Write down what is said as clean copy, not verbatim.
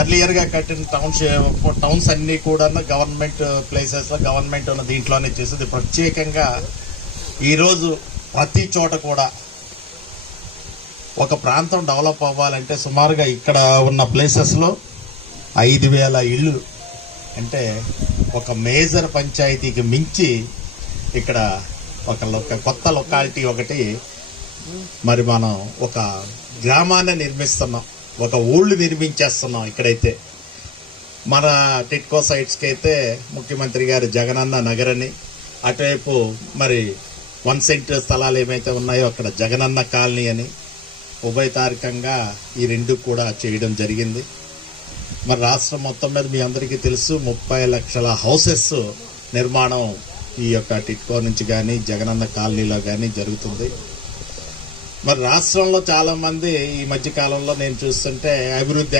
ఎర్లియర్గా కట్టిన టౌన్స్ అన్నీ కూడా గవర్నమెంట్ ప్లేసెస్లో గవర్నమెంట్ ఉన్న దీంట్లోనే చేసేది. ప్రత్యేకంగా ఈరోజు ప్రతి చోట కూడా ఒక ప్రాంతం డెవలప్ అవ్వాలంటే సుమారుగా ఇక్కడ ఉన్న ప్లేసెస్లో 5,000 ఇళ్ళు అంటే ఒక మేజర్ పంచాయతీకి మించి ఇక్కడ ఒక కొత్త లొకాలిటీ ఒకటి మరి మనం ఒక గ్రామాన్ని నిర్మిస్తున్నాం, ఒక ఊళ్ళు నిర్మించేస్తున్నాం. ఇక్కడైతే మన టిట్కో సైట్స్కి అయితే ముఖ్యమంత్రి గారు జగనన్న నగర్ అని, అటువైపు మరి 1 సెంట్ స్థలాలు ఏమైతే ఉన్నాయో అక్కడ జగనన్న కాలనీ అని ఉభయతారకంగా ఈ రెండు కూడా చేయడం జరిగింది. మరి రాష్ట్రం మొత్తం మీద మీ అందరికీ తెలుసు 30 లక్షల హౌసెస్ నిర్మాణం ఈ యొక్క టిట్కో నుంచి కానీ జగనన్న కాలనీలో కానీ జరుగుతుంది. మరి రాష్ట్రంలో చాలామంది ఈ మధ్య కాలంలో నేను చూస్తుంటే అభివృద్ధి